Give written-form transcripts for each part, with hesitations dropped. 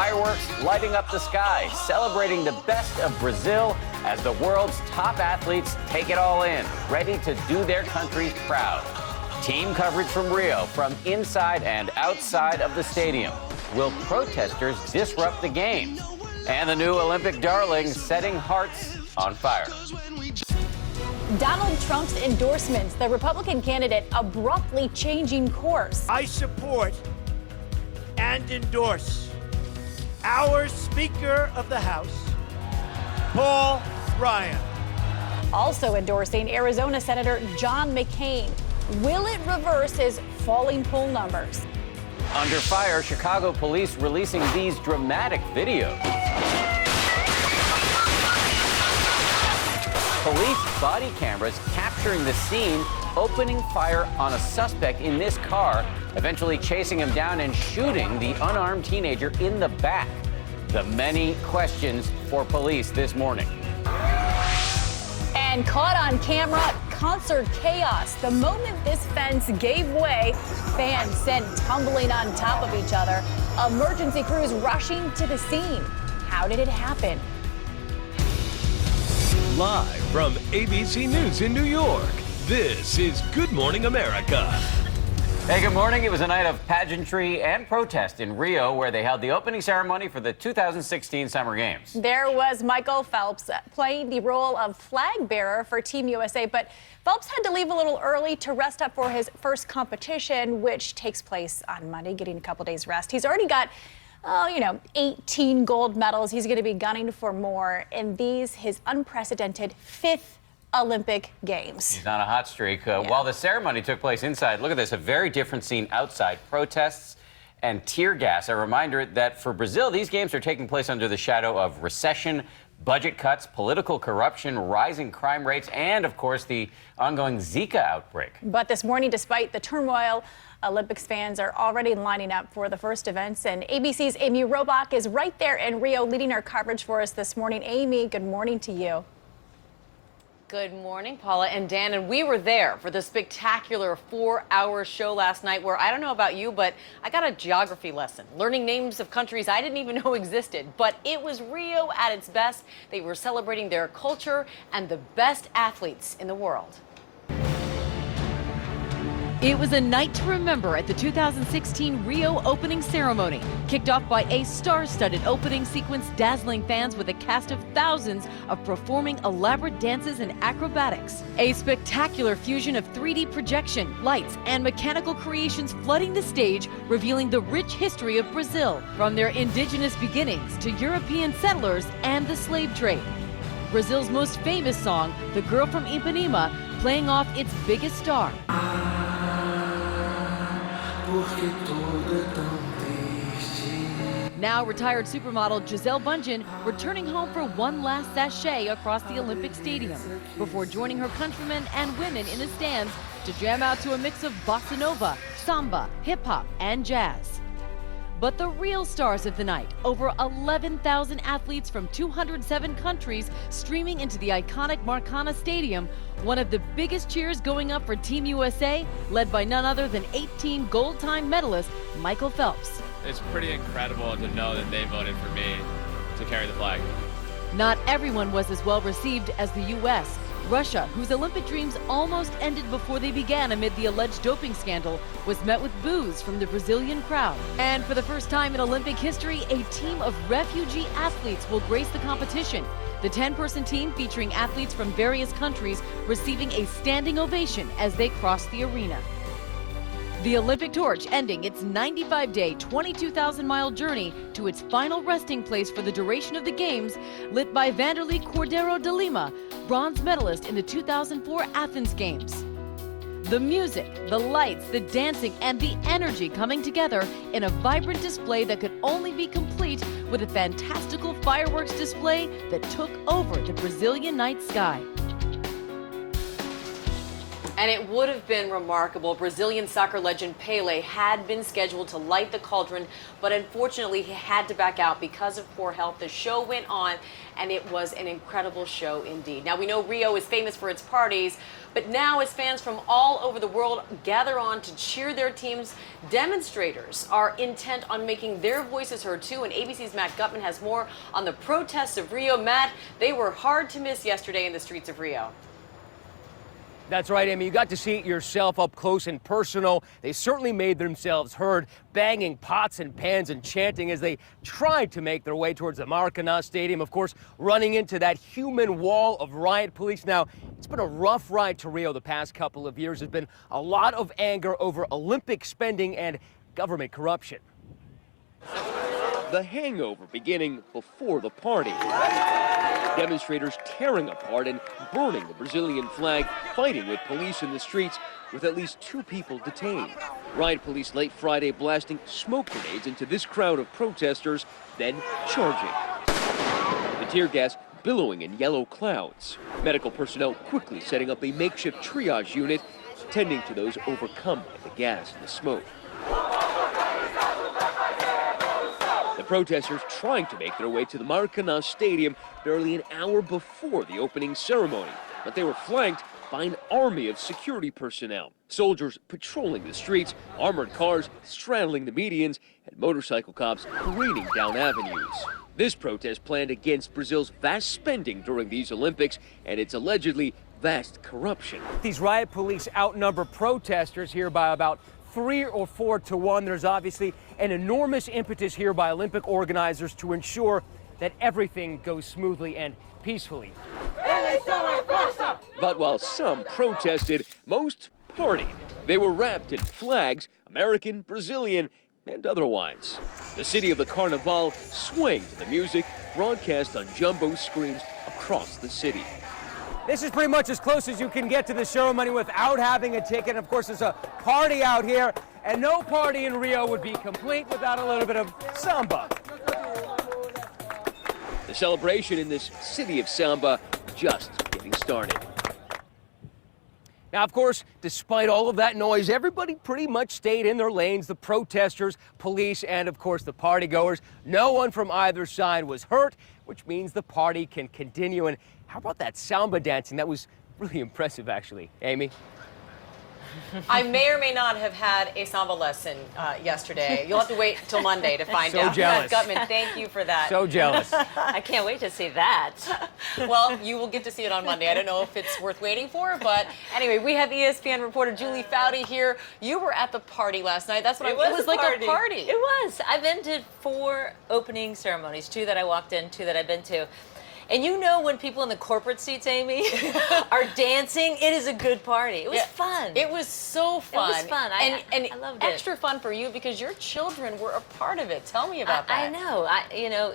fireworks lighting up the sky, celebrating the best of Brazil as the world's top athletes take it all in, ready to do their countries proud. Team coverage from Rio, from inside and outside of the stadium. Will protesters disrupt the games? And the new Olympic darling setting hearts on fire. Donald Trump's endorsements, the Republican candidate abruptly changing course. I support and endorse our Speaker of the House, Paul Ryan. Also endorsing Arizona Senator John McCain. Will it reverse his falling poll numbers? Under fire, Chicago police releasing these dramatic videos. Police body cameras capturing the scene, opening fire on a suspect in this car, eventually chasing him down and shooting the unarmed teenager in the back. The many questions for police this morning. And caught on camera, concert chaos. The moment this fence gave way, fans sent tumbling on top of each other. Emergency crews rushing to the scene. How did it happen? Live from ABC News in New York, this is Good Morning America. Hey, good morning. It was a night of pageantry and protest in Rio, where they held the opening ceremony for the 2016 Summer Games. There was Michael Phelps playing the role of flag bearer for Team USA, but Phelps had to leave a little early to rest up for his first competition, which takes place on Monday, getting a couple days rest. He's already got 18 gold medals. He's going to be gunning for more in these, his unprecedented 5th Olympic Games. He's on a hot streak. While the ceremony took place inside, look at this, a very different scene outside. Protests and tear gas. A reminder that for Brazil, these games are taking place under the shadow of recession, budget cuts, political corruption, rising crime rates, and, of course, the ongoing Zika outbreak. But this morning, despite the turmoil, Olympics fans are already lining up for the first events, and ABC's Amy Robach is right there in Rio leading our coverage for us this morning. Amy, good morning to you. Good morning, Paula and Dan, and we were there for the spectacular 4-hour show last night where, I don't know about you, but I got a geography lesson, learning names of countries I didn't even know existed. But it was Rio at its best. They were celebrating their culture and the best athletes in the world. It was a night to remember at the 2016 Rio opening ceremony, kicked off by a star-studded opening sequence dazzling fans with a cast of thousands of performing elaborate dances and acrobatics. A spectacular fusion of 3D projection, lights, and mechanical creations flooding the stage, revealing the rich history of Brazil, from their indigenous beginnings to European settlers and the slave trade. Brazil's most famous song, The Girl from Ipanema, playing off its biggest star. Now retired supermodel Gisele Bundchen returning home for one last sachet across the Olympic Stadium before joining her countrymen and women in the stands to jam out to a mix of bossa nova, samba, hip-hop, and jazz. But the real stars of the night, over 11,000 athletes from 207 countries streaming into the iconic Maracana Stadium, one of the biggest cheers going up for Team USA, led by none other than 18 gold-time medalist Michael Phelps. It's pretty incredible to know that they voted for me to carry the flag. Not everyone was as well received as the U.S. Russia, whose Olympic dreams almost ended before they began amid the alleged doping scandal, was met with boos from the Brazilian crowd. And for the first time in Olympic history, a team of refugee athletes will grace the competition. The 10-person team, featuring athletes from various countries, receiving a standing ovation as they cross the arena. The Olympic torch ending its 95-day, 22,000-mile journey to its final resting place for the duration of the Games, lit by Vanderlei Cordeiro de Lima, bronze medalist in the 2004 Athens Games. The music, the lights, the dancing, and the energy coming together in a vibrant display that could only be complete with a fantastical fireworks display that took over the Brazilian night sky. And it would have been remarkable. Brazilian soccer legend Pele had been scheduled to light the cauldron, but unfortunately he had to back out because of poor health. The show went on, and it was an incredible show indeed. Now, we know Rio is famous for its parties, but now as fans from all over the world gather on to cheer their teams, demonstrators are intent on making their voices heard too, and ABC's Matt Gutman has more on the protests of Rio. Matt, they were hard to miss yesterday in the streets of Rio. That's right, Amy. You got to see it yourself up close and personal. They certainly made themselves heard, banging pots and pans and chanting as they tried to make their way towards the Maracanã Stadium, of course, running into that human wall of riot police. Now, it's been a rough ride to Rio the past couple of years. There's been a lot of anger over Olympic spending and government corruption. The hangover beginning before the party. Demonstrators tearing apart and burning the Brazilian flag, fighting with police in the streets, with at least 2 people detained. Riot police late Friday blasting smoke grenades into this crowd of protesters, then charging. The tear gas billowing in yellow clouds. Medical personnel quickly setting up a makeshift triage unit, tending to those overcome by the gas and the smoke. The protesters trying to make their way to the Maracanã Stadium barely an hour before the opening ceremony, but they were flanked by an army of security personnel. Soldiers patrolling the streets, armored cars straddling the medians, and motorcycle cops parading down avenues. This protest planned against Brazil's vast spending during these Olympics and its allegedly vast corruption. These riot police outnumber protesters here by about 3 or 4 to 1. There's obviously an enormous impetus here by Olympic organizers to ensure that everything goes smoothly and peacefully. But while some protested, most partied. They were wrapped in flags, American, Brazilian, and otherwise. The city of the Carnival swayed to the music broadcast on jumbo screens across the city. This is pretty much as close as you can get to the ceremony without having a ticket. Of course, there's a party out here, and no party in Rio would be complete without a little bit of samba. The celebration in this city of samba just getting started. Now, of course, despite all of that noise, everybody pretty much stayed in their lanes. The protesters, police, and of course the partygoers. No one from either side was hurt, which means the party can continue. And how about that samba dancing? That was really impressive, actually. Amy? I may or may not have had a samba lesson yesterday. You'll have to wait till Monday to find out. So jealous. Matt Gutman, thank you for that. So jealous. I can't wait to see that. Well, you will get to see it on Monday. I don't know if it's worth waiting for, but anyway, we have ESPN reporter Julie Foudy here. You were at the party last night. That's what it was like a party. It was. I've been to 4 opening ceremonies, 2 that I walked in, 2 that I've been to. And you know when people in the corporate seats, Amy, are dancing, it is a good party. It was fun. It was so fun. It was fun. I loved it. Extra fun for you because your children were a part of it. Tell me about that. I know.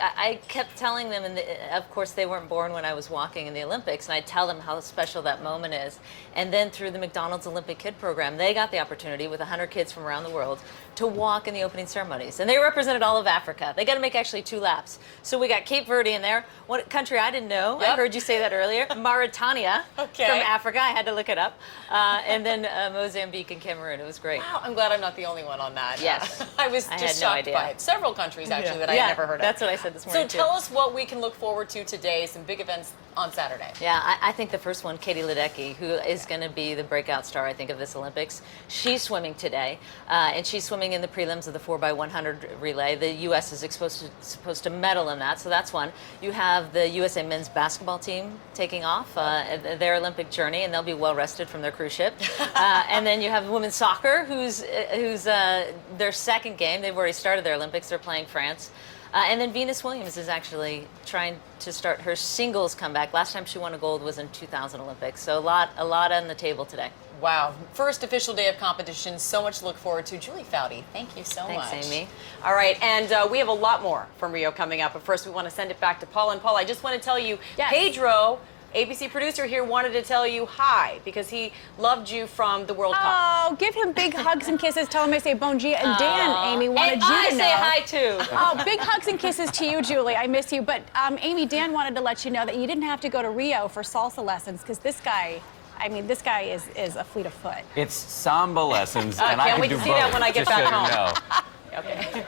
I kept telling them, and of course they weren't born when I was walking in the Olympics, and I tell them how special that moment is. And then through the McDonald's Olympic Kid Program, they got the opportunity with 100 kids from around the world to walk in the opening ceremonies. And they represented all of Africa. They got to make actually 2 laps. So we got Cape Verde in there, one country I didn't know. Yep. I heard you say that earlier. Mauritania from Africa. I had to look it up. And then Mozambique and Cameroon. It was great. Wow, I'm glad I'm not the only one on that. Yes. I was just shocked by it. Several countries, actually, that I had never heard of. That's what I said this morning, So tell us what we can look forward to today, some big events on Saturday. Yeah, I think the first one, Katie Ledecky, who is going to be the breakout star, I think, of this Olympics. She's swimming today, and she's swimming in the prelims of the 4x100 relay. The U.S. is supposed to medal in that, so that's one. You have the USA men's basketball team taking off their Olympic journey, and they'll be well rested from their cruise ship. And then you have women's soccer, who's their second game. They've already started their Olympics. They're playing France. And then Venus Williams is actually trying to start her singles comeback. Last time she won a gold was in 2000 Olympics. So a lot on the table today. Wow. First official day of competition. So much to look forward to. Julie Foudy, thank you so much. Thanks, Amy. All right, and we have a lot more from Rio coming up. But first, we want to send it back to Paul. And Paul, I just want to tell you, Pedro, ABC producer here, wanted to tell you hi because he loved you from the World Cup. Oh, give him big hugs and kisses. Tell him I say bon dia. And Dan, Amy, wanted you to know. I say hi, too. Oh, big hugs and kisses to you, Julie. I miss you. But, Amy, Dan wanted to let you know that you didn't have to go to Rio for salsa lessons because this guy, I mean, this guy is a fleet of foot. It's Samba lessons, and I can't can wait do to both. see that when I get just back so home. you know. Okay.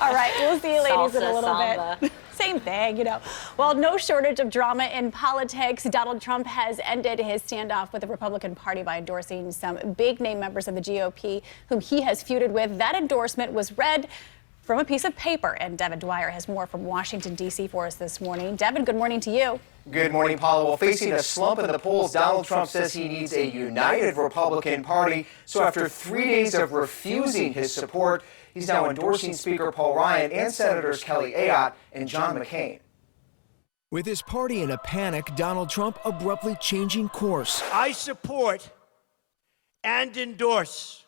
All right, we'll see you ladies in a Salsa, little samba. bit. Same thing, you know. Well, no shortage of drama in politics. Donald Trump has ended his standoff with the Republican Party by endorsing some big-name members of the GOP whom he has feuded with. That endorsement was read from a piece of paper, and Devin Dwyer has more from Washington, D.C. for us this morning. Devin, good morning to you. Good morning, Paula. Well, facing a slump in the polls, Donald Trump says he needs a united Republican Party. So after 3 days of refusing his support, he's now endorsing Speaker Paul Ryan and Senators Kelly Ayotte and John McCain. With his party in a panic, Donald Trump abruptly changing course. I support and endorse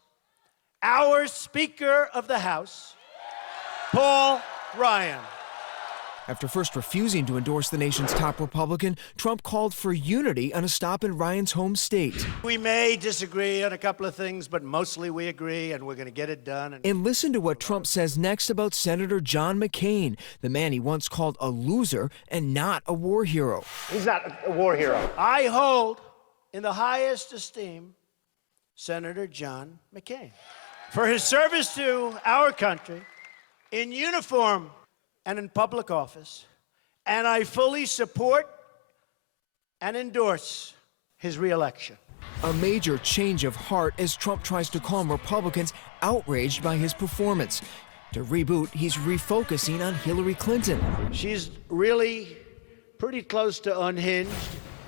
our Speaker of the House, Paul Ryan. After first refusing to endorse the nation's top Republican, Trump called for unity on a stop in Ryan's home state. We may disagree on a couple of things, but mostly we agree, and we're going to get it done. And listen to what Trump says next about Senator John McCain, the man he once called a loser and not a war hero. He's not a war hero. I hold in the highest esteem Senator John McCain for his service to our country in uniform and in public office, and I fully support and endorse his reelection. A major change of heart as Trump tries to calm Republicans outraged by his performance. To reboot, he's refocusing on Hillary Clinton. She's really pretty close to unhinged.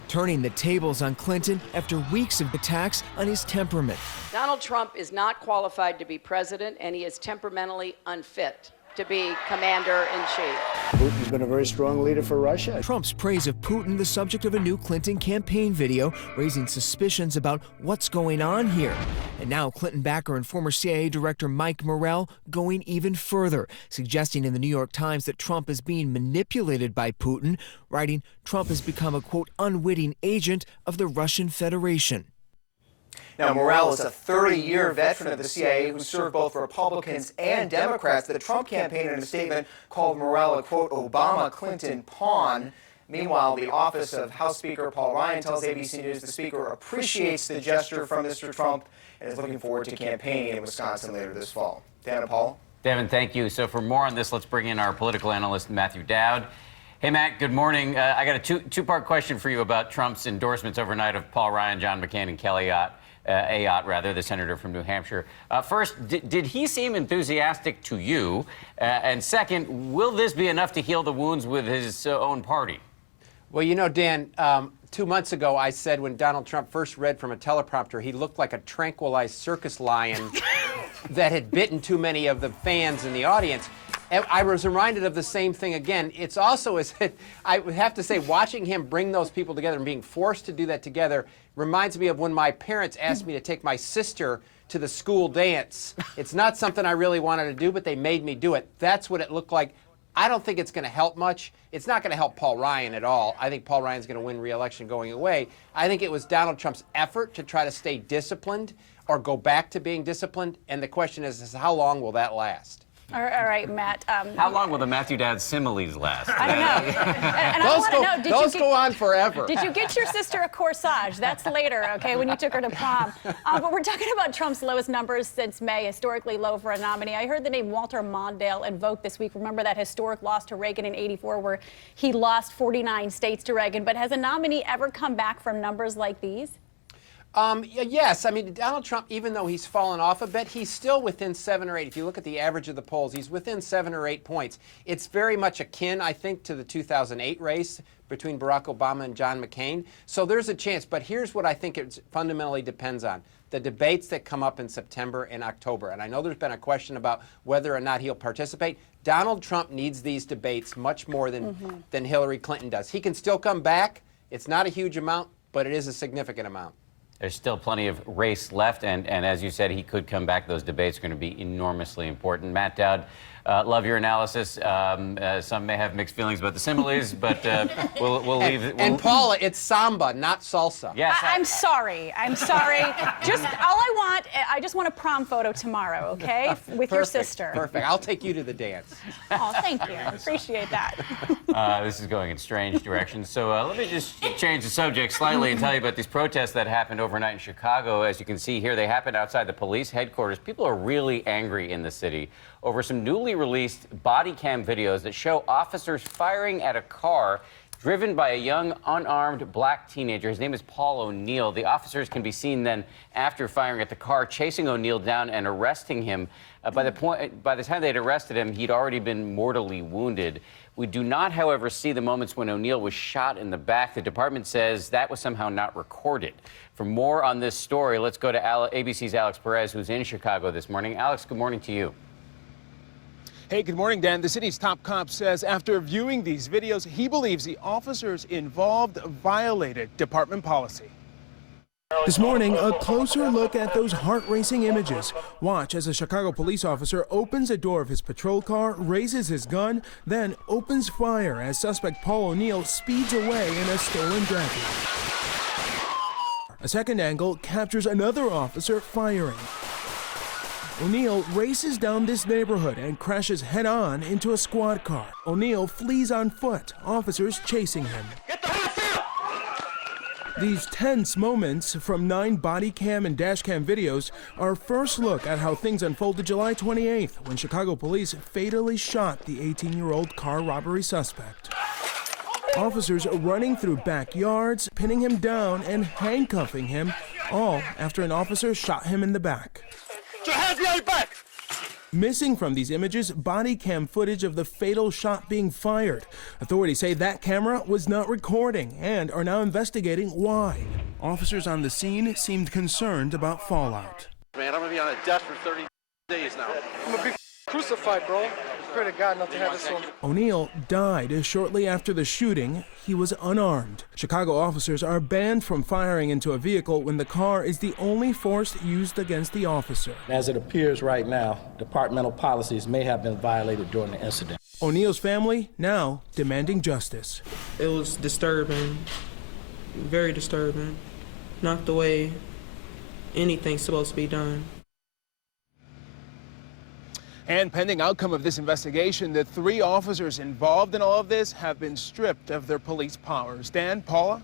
Turning the tables on Clinton after weeks of attacks on his temperament. Donald Trump is not qualified to be president, and he is temperamentally unfit to be commander-in-chief. Putin's been a very strong leader for Russia. Trump's praise of Putin, the subject of a new Clinton campaign video, raising suspicions about what's going on here. And now Clinton backer and former CIA Director Mike Morell going even further, suggesting in the New York Times that Trump is being manipulated by Putin, writing Trump has become a, quote, unwitting agent of the Russian Federation. Now, Morell is a 30-year veteran of the CIA who served both Republicans and Democrats. The Trump campaign, in a statement, called Morell a, quote, Obama-Clinton pawn. Meanwhile, the office of House Speaker Paul Ryan tells ABC News the Speaker appreciates the gesture from Mr. Trump and is looking forward to campaigning in Wisconsin later this fall. Dan and Paul? Devin, thank you. So for more on this, let's bring in our political analyst, Matthew Dowd. Hey, Matt, good morning. I got a two-part question for you about Trump's endorsements overnight of Paul Ryan, John McCain, and Kelly Ayotte, the senator from New Hampshire. First, did he seem enthusiastic to you? And second, will this be enough to heal the wounds with his own party? Well, you know, Dan, 2 months ago I said when Donald Trump first read from a teleprompter, he looked like a tranquilized circus lion that had bitten too many of the fans in the audience. And I was reminded of the same thing again. It's also, as I would have to say, watching him bring those people together and being forced to do that together reminds me of when my parents asked me to take my sister to the school dance. It's not something I really wanted to do, but they made me do it. That's what it looked like. I don't think it's going to help much. It's not going to help Paul Ryan at all. I think Paul Ryan's going to win re-election going away. I think it was Donald Trump's effort to try to stay disciplined or go back to being disciplined. And the question is how long will that last? All right, Matt. How long will the Matthew Dowd similes last? I don't know. And I want to know, those go on forever. Did you get your sister a corsage? That's later, okay, when you took her to prom. But we're talking about Trump's lowest numbers since May, historically low for a nominee. I heard the name Walter Mondale invoked this week. Remember that historic loss to Reagan in '84 where he lost 49 states to Reagan. But has a nominee ever come back from numbers like these? Yes. I mean, Donald Trump, even though he's fallen off a bit, he's still within 7 or 8. If you look at the average of the polls, he's within 7 or 8 points. It's very much akin, I think, to the 2008 race between Barack Obama and John McCain. So there's a chance. But here's what I think it fundamentally depends on. The debates that come up in September and October. And I know there's been a question about whether or not he'll participate. Donald Trump needs these debates much more than Hillary Clinton does. He can still come back. It's not a huge amount, but it is a significant amount. There's still plenty of race left, and as you said, he could come back. Those debates are going to be enormously important. Matt Dowd, Love your analysis. Some may have mixed feelings about the similes, but we'll leave it. And Paula, it's samba, not salsa. Yes. I'm sorry. I'm sorry. Just I just want a prom photo tomorrow, okay? With your sister. Perfect. I'll take you to the dance. Oh, thank you. I appreciate that. This is going in strange directions. So let me just change the subject slightly and tell you about these protests that happened overnight in Chicago. As you can see here, they happened outside the police headquarters. People are really angry in the city over some newly released body cam videos that show officers firing at a car driven by a young, unarmed black teenager. His name is Paul O'Neill. The officers can be seen then, after firing at the car, chasing O'Neill down and arresting him. By the time they'd arrested him, he'd already been mortally wounded. We do not, however, see the moments when O'Neill was shot in the back. The department says that was somehow not recorded. For more on this story, let's go to ABC's Alex Perez, who's in Chicago this morning. Alex, good morning to you. Hey, good morning, Dan. The city's top cop says after viewing these videos, he believes the officers involved violated department policy. This morning, a closer look at those heart-racing images. Watch as a Chicago police officer opens a door of his patrol car, raises his gun, then opens fire as suspect Paul O'Neill speeds away in a stolen Dracula. A second angle captures another officer firing. O'Neill races down this neighborhood and crashes head-on into a squad car. O'Neill flees on foot, officers chasing him. These tense moments from 9 body cam and dash cam videos are our first look at how things unfolded July 28th when Chicago police fatally shot the 18-year-old car robbery suspect. Officers running through backyards, pinning him down and handcuffing him, all after an officer shot him in the back. Put your hands behind your back! Missing from these images, body cam footage of the fatal shot being fired. Authorities say that camera was not recording and are now investigating why. Officers on the scene seemed concerned about fallout. Man, I'm gonna be on a desk for 30 days now. I'm gonna be crucified, bro. Pray to God not to have this one. O'Neill died shortly after the shooting. He was unarmed. Chicago officers are banned from firing into a vehicle when the car is the only force used against the officer. As it appears right now, departmental policies may have been violated during the incident. O'Neill's family now demanding justice. It was disturbing, very disturbing, not the way anything's supposed to be done. And pending outcome of this investigation, the 3 officers involved in all of this have been stripped of their police powers. Dan, Paula?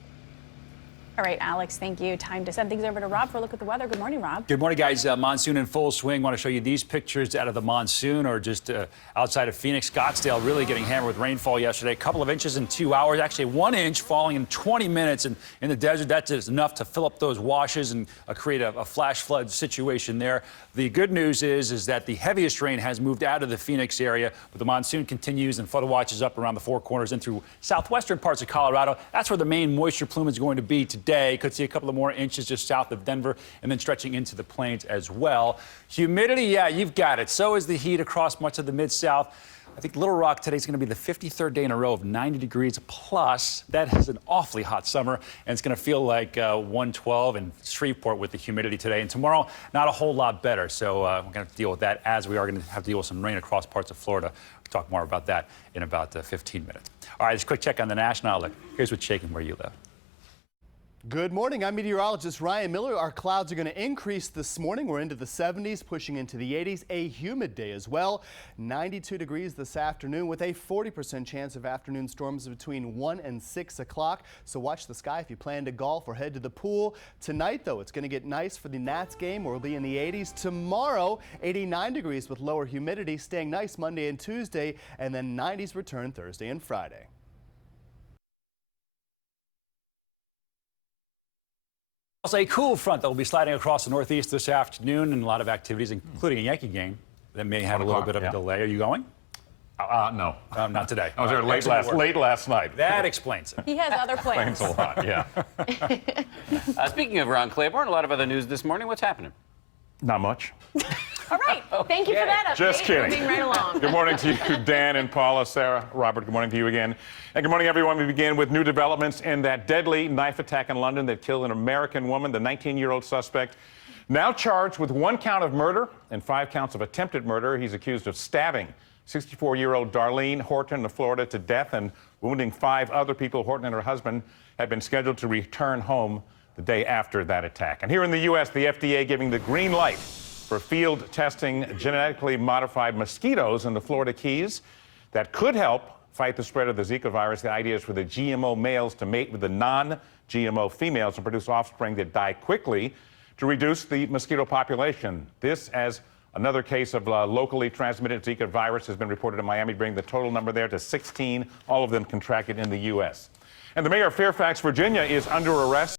All right, Alex, thank you. Time to send things over to Rob for a look at the weather. Good morning, Rob. Good morning, guys. Monsoon in full swing. Want to show you these pictures out of the monsoon or just outside of Phoenix. Scottsdale really getting hammered with rainfall yesterday. A couple of inches in 2 hours. Actually, 1 inch falling in 20 minutes. And in the desert, that's just enough to fill up those washes and create a flash flood situation there. The good news is that the heaviest rain has moved out of the Phoenix area, but the monsoon continues and flood watches up around the Four Corners and through southwestern parts of Colorado. That's where the main moisture plume is going to be today. Could see a couple of more inches just south of Denver and then stretching into the plains as well. Humidity, yeah, you've got it. So is the heat across much of the Mid-South. I think Little Rock today is going to be the 53rd day in a row of 90 degrees plus. That is an awfully hot summer, and it's going to feel like 112 in Shreveport with the humidity today. And tomorrow, not a whole lot better. So we're going to have to deal with that as we are going to have to deal with some rain across parts of Florida. We'll talk more about that in about 15 minutes. All right, just a quick check on the national outlook. Here's what's shaking where you live. Good morning. I'm meteorologist Ryan Miller. Our clouds are going to increase this morning. We're into the 70s, pushing into the 80s. A humid day as well. 92 degrees this afternoon with a 40% chance of afternoon storms between 1 and 6 o'clock. So watch the sky if you plan to golf or head to the pool. Tonight, though, it's going to get nice for the Nats game. We'll be in the 80s. Tomorrow, 89 degrees with lower humidity, staying nice Monday and Tuesday, and then 90s return Thursday and Friday. Also, a cool front that will be sliding across the Northeast this afternoon, and a lot of activities, including a Yankee game that may have a little bit of a delay. Are you going? No. Not today. I was there late last night. That explains it. He has other plans. Explains a lot, yeah. Speaking of Ron Claiborne, a lot of other news this morning. What's happening? Not much. All right. Thank you for that update. Just kidding. Moving right along. Good morning to you, Dan and Paula, Sarah, Robert. Good morning to you again. And good morning, everyone. We begin with new developments in that deadly knife attack in London that killed an American woman. The 19-year-old suspect Now charged with 1 count of murder and 5 counts of attempted murder, he's accused of stabbing 64-year-old Darlene Horton of Florida to death and wounding 5 other people. Horton and her husband had been scheduled to return home the day after that attack. And here in the U.S., the FDA giving the green light for field testing genetically modified mosquitoes in the Florida Keys that could help fight the spread of the Zika virus. The idea is for the GMO males to mate with the non-GMO females and produce offspring that die quickly to reduce the mosquito population. This, as another case of locally transmitted Zika virus has been reported in Miami, bringing the total number there to 16, all of them contracted in the U.S. And the mayor of Fairfax, Virginia, is under arrest